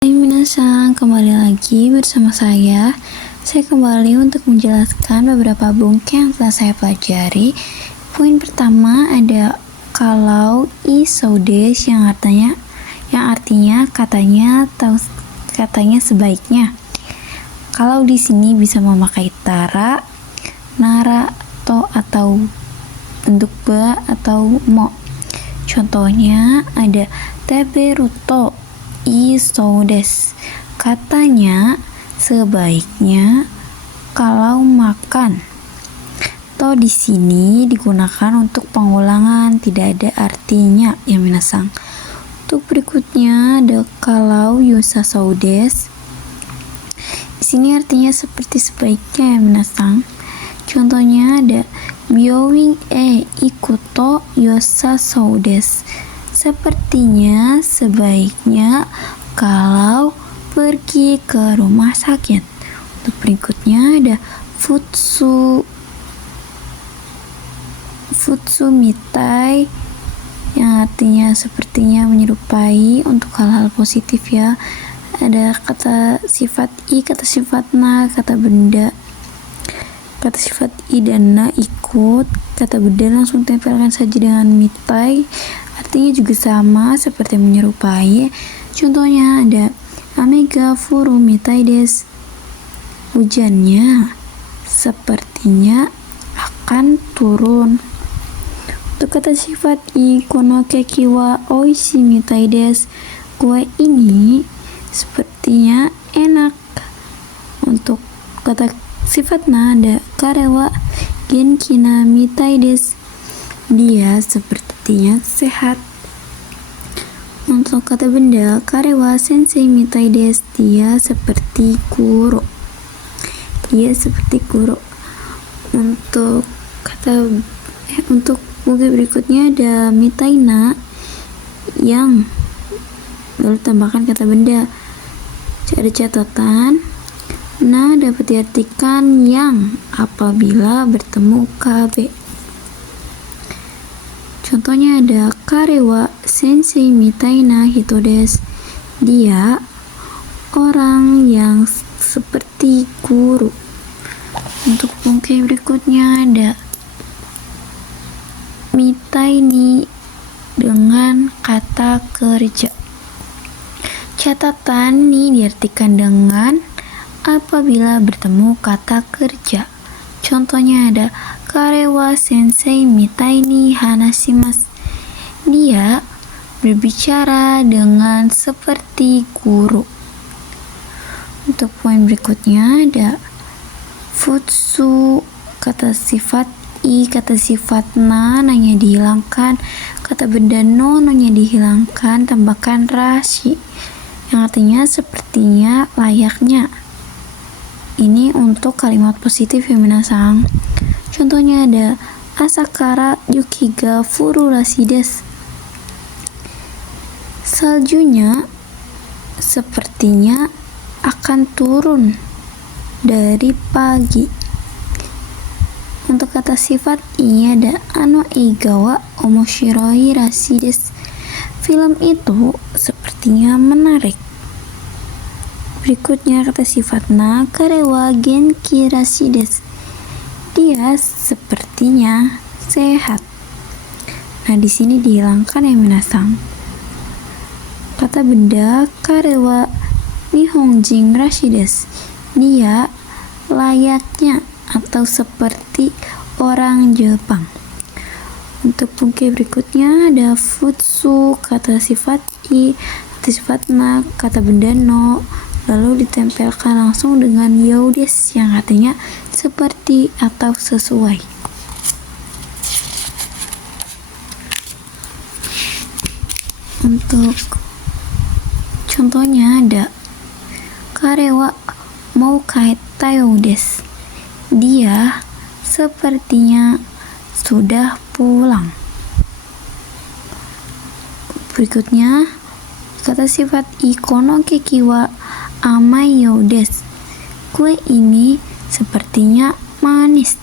Hai minasang, kembali lagi bersama saya. Saya kembali untuk menjelaskan beberapa bungke yang telah saya pelajari. Poin pertama ada kalau isoudes yang artinya katanya atau katanya sebaiknya. Kalau di sini bisa memakai tara, nara, to atau bentuk ba atau mo. Contohnya ada teberuto isoudes, katanya sebaiknya kalau makan. To di sini digunakan untuk pengulangan, tidak ada artinya ya minasang. Untuk berikutnya ada kalau yosasoudes. Di sini artinya seperti sebaiknya ya minasang. Contohnya ada byouin ikuto yosasoudes, sepertinya sebaiknya kalau pergi ke rumah sakit. Untuk berikutnya ada futsumitai yang artinya sepertinya menyerupai untuk hal-hal positif ya. Ada kata sifat i, kata sifat na, kata benda. Kata sifat i dan na ikut, kata benda langsung tempelkan saja dengan mitai, artinya juga sama seperti menyerupai. Contohnya ada amega furu mitai des, hujannya sepertinya akan turun. Untuk kata sifat i, kono keki wa oishi mitai des, kue ini sepertinya enak. Untuk kata sifat na ada karewa genki na mitai des, dia sepertinya sehat. Untuk kata benda karewa sensei mitai des, dia seperti guru. Untuk buku berikutnya ada mitai na yang, lalu tambahkan kata benda. Ada catatan, na dapat diartikan yang apabila bertemu KB. Contohnya ada karewa sensei mitai na hito des, dia orang yang seperti guru. Untuk bungke berikutnya ada mitai ni dengan kata kerja. Catatan ni diartikan dengan apabila bertemu kata kerja. Contohnya ada karewa sensei mitai ni hanashimasu, dia berbicara dengan seperti guru. Untuk poin berikutnya ada futsu, kata sifat i, kata sifat na, nanya dihilangkan, kata benda no, nya dihilangkan, tambahkan rashi yang artinya sepertinya, layaknya. Ini untuk kalimat positif ya minasang. Contohnya ada asakara yuki ga furu rashi desu, saljunya sepertinya akan turun dari pagi. Untuk kata sifat i ada ano eiga wa omoshiroi rashi desu, film itu sepertinya menarik. Berikutnya kata sifat na karewa genki rashi desu, dia sepertinya sehat. Nah di sini dihilangkan ya minasang. Kata benda karewa nihonjin rashi desu, dia layaknya atau seperti orang Jepang. Untuk bungke berikutnya ada futsu, kata sifat i, kata sifat na, kata benda no, lalu ditempelkan langsung dengan youdes yang artinya seperti atau sesuai. Untuk contohnya ada karewa mau kaetayo desu, dia sepertinya sudah pulang. Berikutnya kata sifat i, kono keki wa amai yo desu, kue ini sepertinya manis.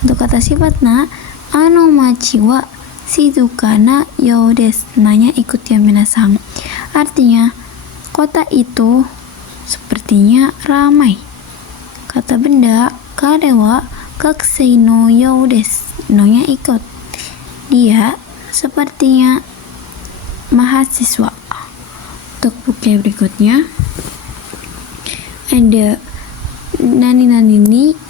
Untuk kata sifat na ano machi wa shizuka na yo desu, nanya ikut ya minasang, artinya Kota itu sepertinya ramai. Kata benda, kare wa gakusei no you desu. No-nya ikut. Dia sepertinya mahasiswa. Untuk buku berikutnya ada nani-nani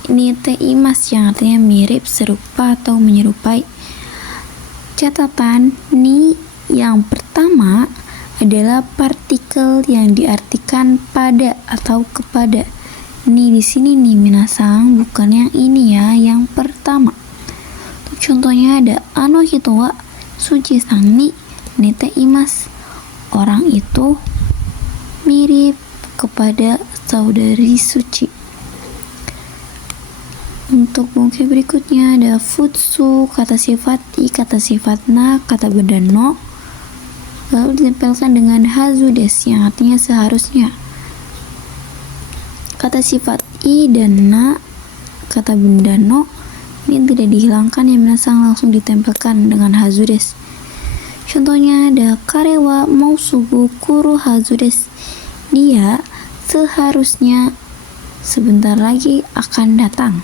ni te imas yang artinya mirip, serupa, atau menyerupai. Catatan, ni yang pertama adalah partikel yang diartikan pada atau kepada. Ni di sini nih minasang, bukan yang ini ya, yang pertama. Contohnya ada hito wa Suji-san ni nete imasu. Orang itu mirip kepada saudari Suci. Untuk bungkai berikutnya ada futsu, kata sifat i, kata sifat na, kata benda no, lalu ditempelkan dengan hazu desu yang artinya seharusnya. Kata sifat i dan na, kata benda no, ini tidak dihilangkan, yang minasang langsung ditempelkan dengan hazu desu. Contohnya ada kare wa mousugu kuru hazu desu. Dia seharusnya sebentar lagi akan datang.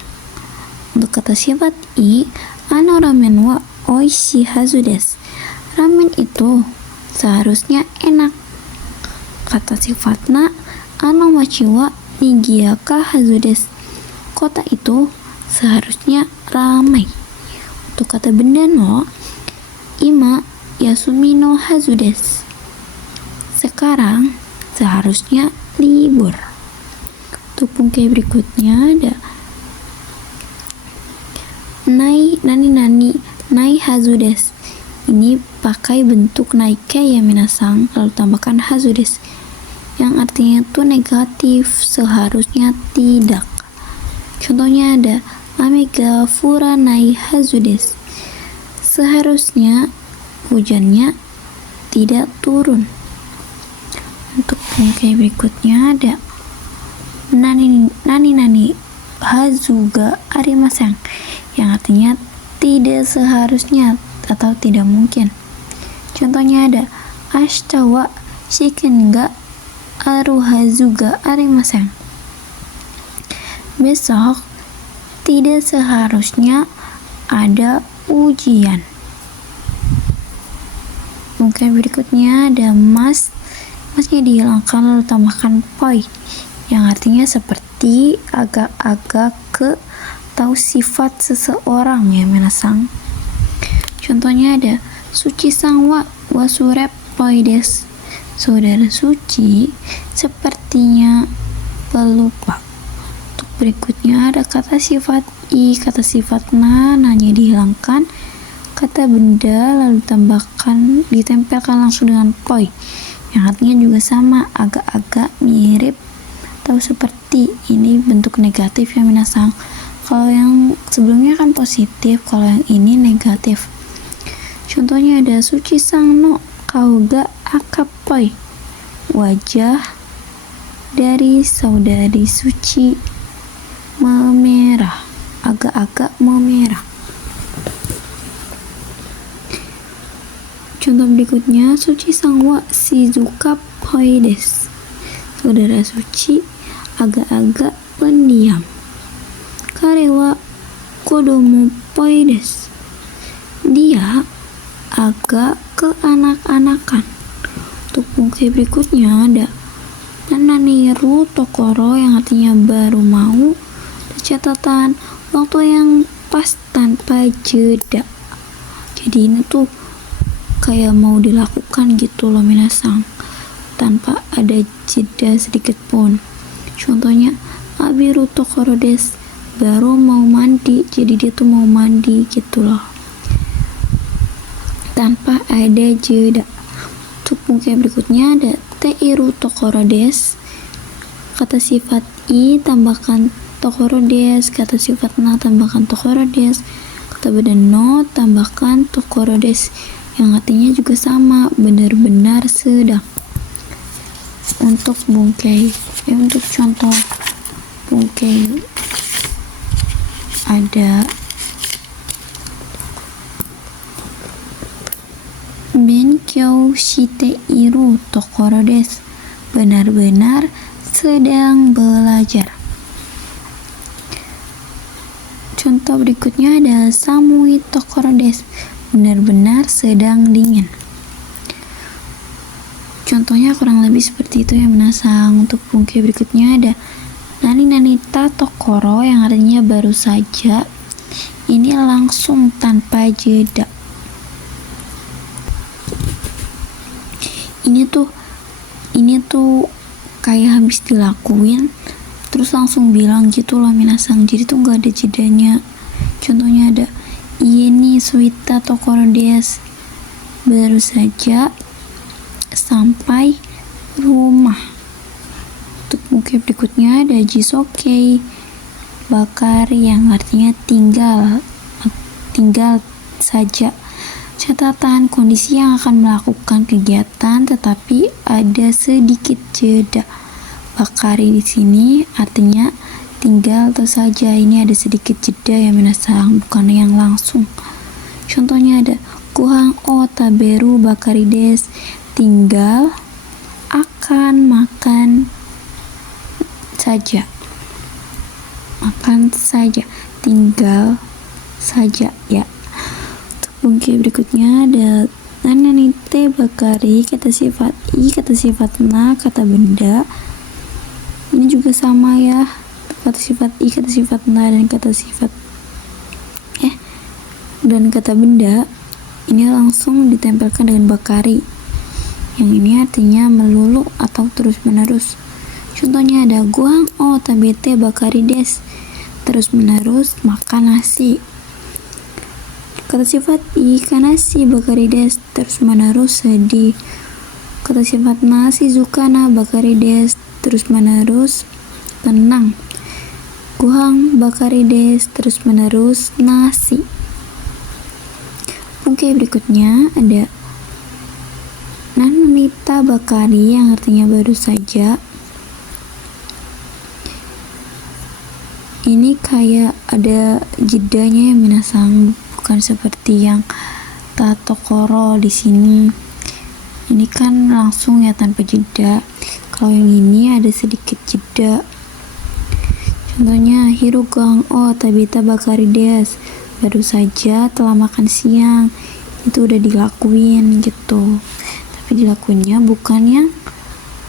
Untuk kata sifat i, ramen wa oishii hazu desu. Ramen itu seharusnya enak. Kata sifat na, machi wa nigiyaka hazu desu. Kota itu seharusnya ramai. Untuk kata benda no, ima yasumi no hazu desu. Sekarang seharusnya libur. Untuk bungkai berikutnya ada nani nai hazu desu. Ini pakai bentuk naike ya minasang, lalu tambahkan hazu desu yang artinya itu negatif, seharusnya tidak. Contohnya ada ame ga furanai hazu desu. Seharusnya hujannya tidak turun. Untuk bungkai berikutnya ada nani hazu ga arimasen, yang artinya tidak seharusnya atau tidak mungkin. Contohnya ada ashita wa shiken ga aru hazu ga arimasen. Besok tidak seharusnya ada ujian. Bungkai berikutnya ada masnya dihilangkan lalu tambahkan poi yang artinya seperti, agak-agak, ke, atau sifat seseorang ya minasang. Contohnya ada Suci-san wa wasurep poi desu. Saudara Suci sepertinya pelupa. Untuk berikutnya ada kata sifat i, kata sifat na, nanya dihilangkan, kata benda lalu ditempelkan langsung dengan poi yang artinya juga sama, agak-agak, mirip, atau seperti. Ini bentuk negatif ya minasang. Kalau yang sebelumnya kan positif, kalau yang ini negatif. Contohnya ada Suci-san no kao ga akapoi. Wajah dari saudari Suci memerah, agak-agak memerah. Contoh berikutnya, Suci-san wa shizuka poi desu. Saudara Suci agak-agak pendiam. Kare wa kodomo poi desu. Dia agak keanak-anakan. Untuk bungkai berikutnya ada nananiru tokoro yang artinya baru mau. Catatan, waktu yang pas tanpa jeda. Jadi ini tuh kayak mau dilakukan gitu loh minasang, tanpa ada jeda sedikit pun. Contohnya abiru tokoro desu, baru mau mandi, jadi dia tuh mau mandi gitu loh, tanpa ada jeda. Untuk bungkai berikutnya ada teiru tokoro desu. Kata sifat i tambahkan tokoro desu, kata sifat na tambahkan tokoro desu, kata benda no tambahkan tokoro desu yang artinya juga sama, benar-benar sedang. Untuk bungkai, untuk contoh bungkai ada benkyou shite iru tokoro desu. benar-benar sedang belajar. Contoh berikutnya ada samui tokoro desu, benar-benar sedang dingin. Contohnya kurang lebih seperti itu ya minasang. Untuk bunke berikutnya ada nani nanita tokoro, yang artinya baru saja. Ini langsung tanpa jeda. Ini tuh kayak habis dilakuin terus langsung bilang gitu loh minasang, jadi tuh gak ada jedanya. Contohnya ada iye ni suita tokoro desu, baru saja sampai rumah. Untuk buku berikutnya ada jisokei bakari, yang artinya tinggal saja. Catatan kondisi yang akan melakukan kegiatan tetapi ada sedikit jeda. Bakari di sini artinya tinggal atau saja. Ini ada sedikit jeda ya minasang, bukan yang langsung. Contohnya ada gohan o taberu bakari desu, tinggal akan makan saja. Makan saja, tinggal saja ya. Bunke berikutnya ada nananite bakari, kata sifat i, kata sifat na, kata benda. Ini juga sama ya, kata sifat i, kata sifat na, dan kata benda ini langsung ditempelkan dengan bakari. Yang ini artinya melulu atau terus menerus. Contohnya ada gohan o tabete bakari desu, terus menerus makan nasi. Kata sifat i, kanasi bakari desu, terus menerus sedih. Kata sifat na, shizukana bakari desu, terus menerus tenang. Gohan bakari desu, terus menerus nasi. Oke, berikutnya ada nananita bakari, yang artinya baru saja. Ini kayak ada jedanya ya minasang, bukan seperti yang tatokoro di sini. Ini kan langsung ya tanpa jeda. Kalau yang ini ada sedikit jeda. Contohnya hiru gohan o tabita bakari desu, baru saja telah makan siang. Itu udah dilakuin gitu. Tapi dilakuinnya bukan yang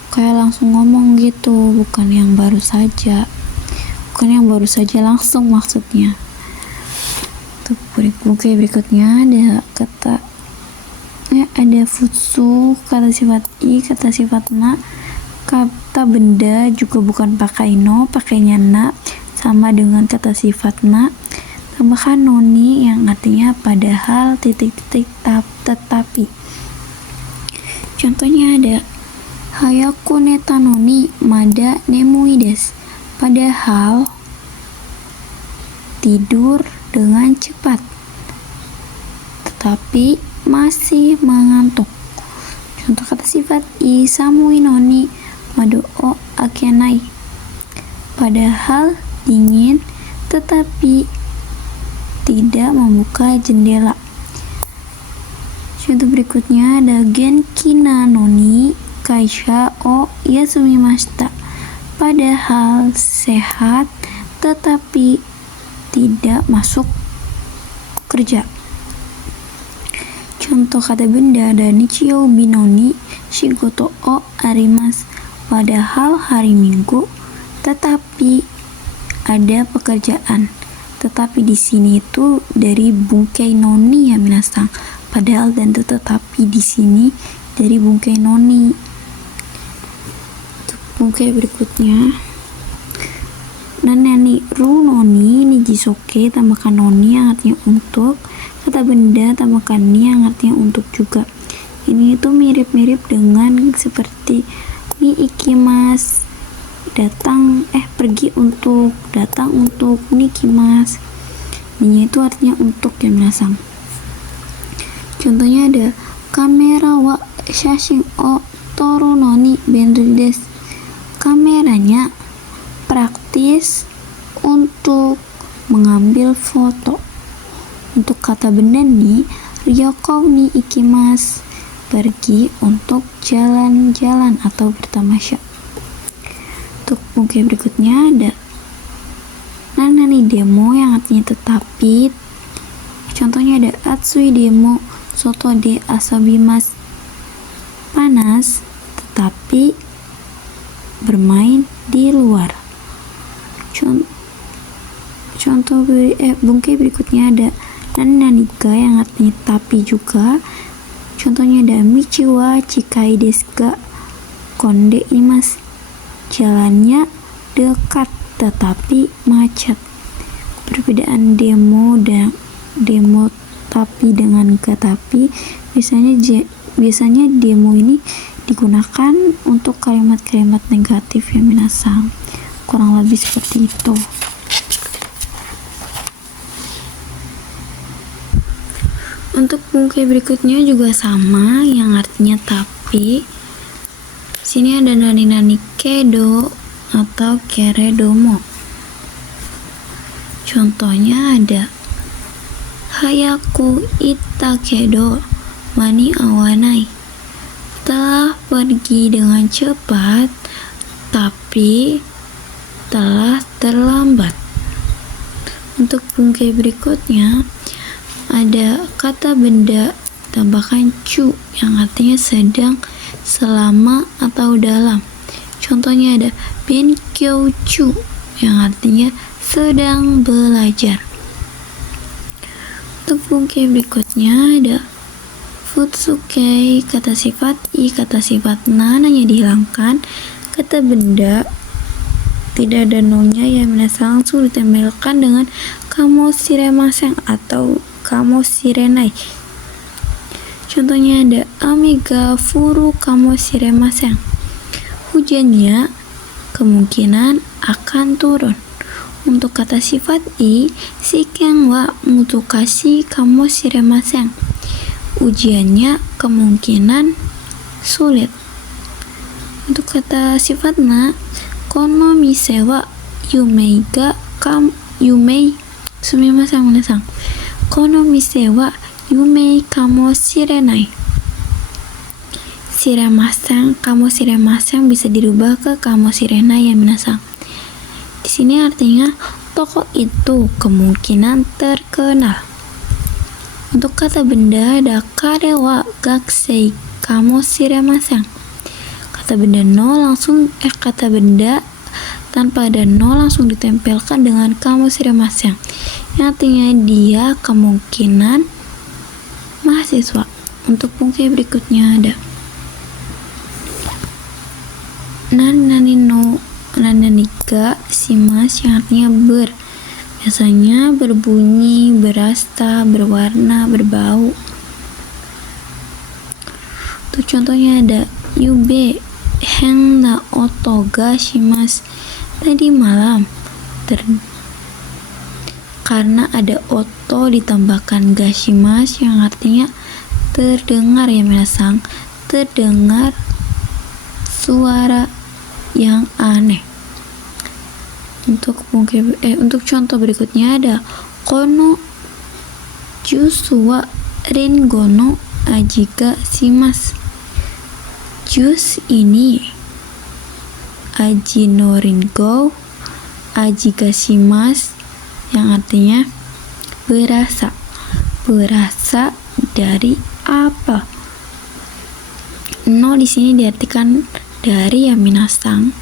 kayak langsung ngomong gitu, bukan yang baru saja. Bukan yang baru saja langsung maksudnya. Oke, berikutnya ada futsu, kata sifat i, kata sifat na, kata benda juga bukan pakai no, pakainya na, sama dengan kata sifat na. Tambahkan noni, yang artinya padahal tetapi. Contohnya ada hayaku neta noni mada nemui desu, padahal tidur dengan cepat tetapi masih mengantuk. Contoh kata sifat i, samui noni mado o akenai, padahal dingin tetapi tidak membuka jendela. Contoh berikutnya ada genki na noni kaisha o yasumimashita, padahal sehat tetapi tidak masuk kerja. Contoh kata benda ada nichiyou binoni shigoto o arimasu, padahal hari Minggu tetapi ada pekerjaan. Tetapi di sini itu dari bungkei noni ya minasang, padahal dan tetapi di sini dari bungkei noni. Untuk bungkei berikutnya nanani ru noni ni jisoke, tambahkan noni yang artinya untuk. Kata benda tambahkan ni yang artinya untuk juga. Ini itu mirip-mirip dengan seperti ni ikimas, pergi untuk, datang untuk, ni kimas. Ini itu artinya untuk ya minasang. Contohnya ada kamera wa shashin o toru noni benri desu, kameranya praktis untuk mengambil foto. Untuk kata benda nih, ryoko ni ikimasu, pergi untuk jalan-jalan atau bertamasya. Untuk mungkin berikutnya ada nanani demo yang artinya tetapi. Contohnya ada atsui demo soto de asabimasu, panas tetapi bermain di luar. Contoh bungkai berikutnya ada nanani ga yang artinya tapi juga. Contohnya ada michi wa chikai desu ga konde imasu, jalannya dekat tetapi macet. Perbedaan demo tapi dengan ga tapi, biasanya demo ini digunakan untuk kalimat-kalimat negatif ya minasang. Kurang lebih seperti itu. Untuk bungkai berikutnya juga sama yang artinya tapi. Sini ada nani kedo atau keredomo. Contohnya ada hayaku ita kedo mani awanai, telah pergi dengan cepat tapi telah terlambat. Untuk bungkai berikutnya ada kata benda tambahkan cu yang artinya sedang, selama atau dalam. Contohnya ada benkyou chu yang artinya sedang belajar. Untuk bungkai berikutnya ada futsukei, kata sifat i, kata sifat na hanya dihilangkan. Kata benda tidak ada no-nya yang langsung ditempelkan dengan kamosiremasen atau kamoshirenai. Contohnya ada amiga furu kamosiremasen, hujannya kemungkinan akan turun. Untuk kata sifat i, shiken wa mutokashi kamosiremasen, ujiannya kemungkinan sulit. Untuk kata sifat na, kono mise wa yumei ga kono mise wa yumei kamoshirenai. Shiremasen, kamosiremasen bisa dirubah ke kamoshirenai ya minasang. Di sini artinya toko itu kemungkinan terkenal. Untuk kata benda ada kare wa gakusei kamosiremasen. Kata benda tanpa ada no langsung ditempelkan dengan kamosiremasen, yang artinya dia kemungkinan mahasiswa. Untuk bungkai berikutnya ada nanani ga shimasu yang artinya biasanya berbunyi, berasta, berwarna, berbau. Untuk contohnya ada yube henna oto ga shimasu, tadi malam karena ada oto ditambahkan ga shimasu yang artinya terdengar ya minasang, terdengar suara yang aneh. Untuk contoh berikutnya ada kono jusu wa ringo no aji ga shimasu, jus ini aji no ringo aji ga shimasu yang artinya berasa dari apa. No di sini diartikan dari ya minasang.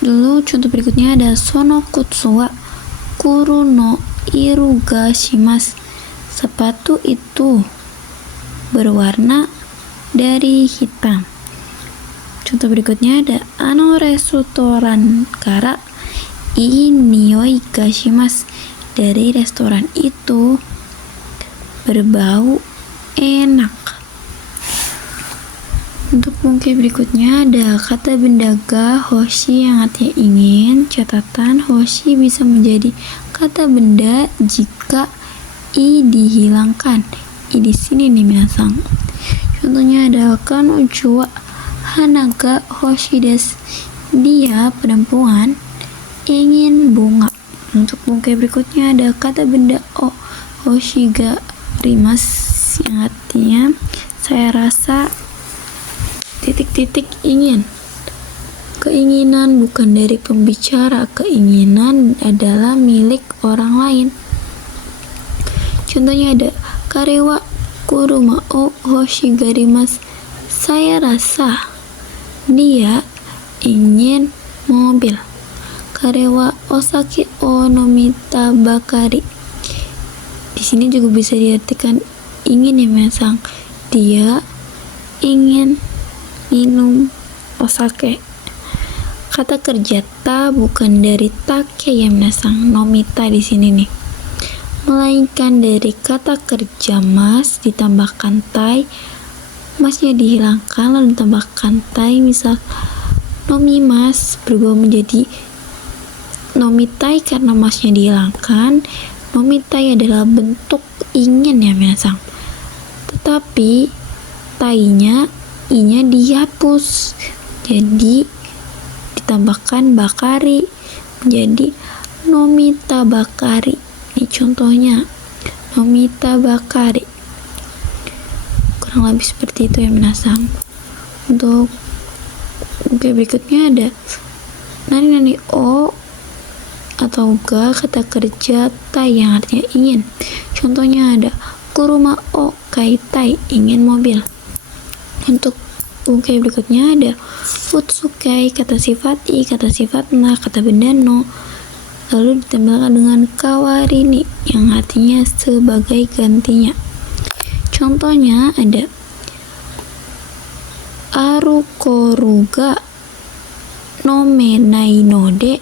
Dulu contoh berikutnya ada sono kutsu wa kuru no iru ga shimasu, sepatu itu berwarna dari hitam. Contoh berikutnya ada restoran kara ii nioi ga shimasu, dari restoran itu berbau enak. Untuk bungkai berikutnya ada kata benda ga hoshi yang artinya ingin. Catatan, hoshi bisa menjadi kata benda jika i dihilangkan. I di sini nih minasang. Contohnya ada kanojo wa hana ga hoshi desu, dia perempuan ingin bunga. Untuk bungkai berikutnya ada kata benda o hoshi ga rimasu yang artinya saya rasa titik-titik ingin. Keinginan bukan dari pembicara, keinginan adalah milik orang lain. Contohnya ada karewa kuruma o hoshigarimasu. Saya rasa dia ingin mobil. Karewa osake o nomita bakari. Di sini juga bisa diartikan ingin ya minasang. Dia ingin minum osake. Kata kerja ta bukan dari take ya minasang, nomita di sini nih. Melainkan dari kata kerja mas ditambahkan tai, masnya dihilangkan lalu ditambahkan tai. Misal nomimas berubah menjadi nomitai karena masnya dihilangkan. Nomitai adalah bentuk ingin ya minasang. Tetapi tainya, inya dihapus. Jadi ditambahkan bakari menjadi nomita bakari. Ini contohnya nomita bakari. Kurang lebih seperti itu ya minasang. Untuk berikutnya ada nani o atau ga kata kerja tai yang artinya ingin. Contohnya ada kuruma o kaitai, ingin mobil. Untuk ukai berikutnya ada futsukai, kata sifat i, kata sifat na, kata benda no, lalu ditambahkan dengan kawarini yang artinya sebagai gantinya. Contohnya ada arukoruga nomenai node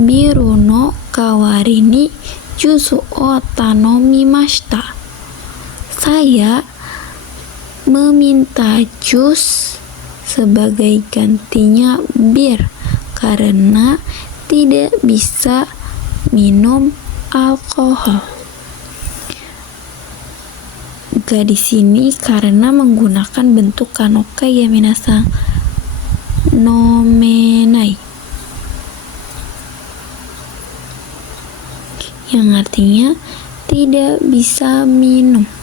biru no kawarini jusu o tanomimashita. Saya meminta jus sebagai gantinya bir karena tidak bisa minum alkohol. Ga di sini karena menggunakan bentuk kanokai ya minasang, nomenai, yang artinya tidak bisa minum.